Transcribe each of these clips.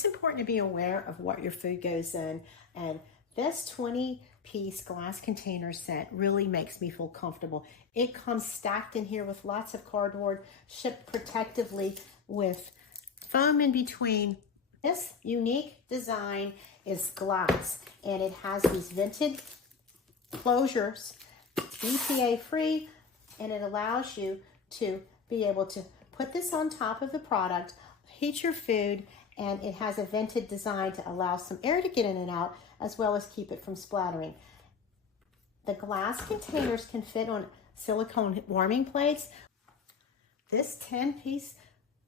It's important to be aware of what your food goes in, and this 20-piece glass container set really makes me feel comfortable. It comes stacked in here with lots of cardboard, shipped protectively with foam in between. This unique design is glass, and it has these vented closures, BPA-free, and it allows you to be able to put this on top of the product, heat your food, and it has a vented design to allow some air to get in and out, as well as keep it from splattering. The glass containers can fit on silicone warming plates. This 10-piece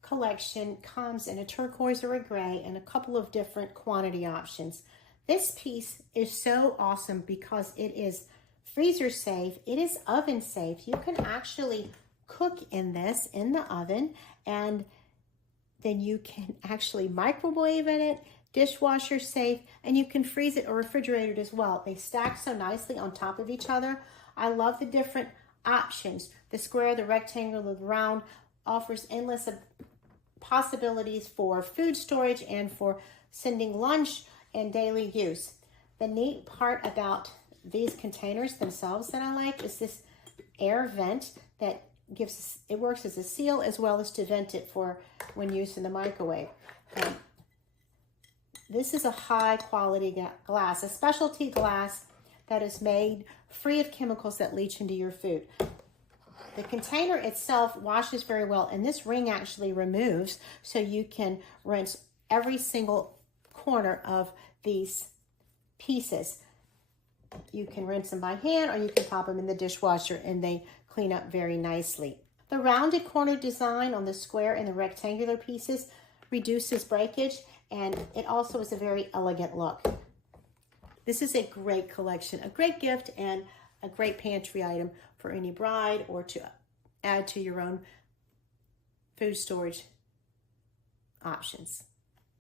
collection comes in a turquoise or a gray and a couple of different quantity options. This piece is so awesome because it is freezer safe, it is oven safe. You can actually cook in this in the oven, and then you can actually microwave in it, dishwasher safe, and you can freeze it or refrigerate it as well. They stack so nicely on top of each other. I love the different options. The square, the rectangle, the round offers endless possibilities for food storage and for sending lunch and daily use. The neat part about these containers themselves that I like is this air vent that it works as a seal as well as to vent it for when used in the microwave. This is a high quality glass, a specialty glass that is made free of chemicals that leach into your food. The container itself washes very well, and this ring actually removes, so you can rinse every single corner of these pieces. You can rinse them by hand, or you can pop them in the dishwasher and they clean up very nicely. The rounded corner design on the square and the rectangular pieces reduces breakage, and it also is a very elegant look. This is a great collection, a great gift, and a great pantry item for any bride or to add to your own food storage options.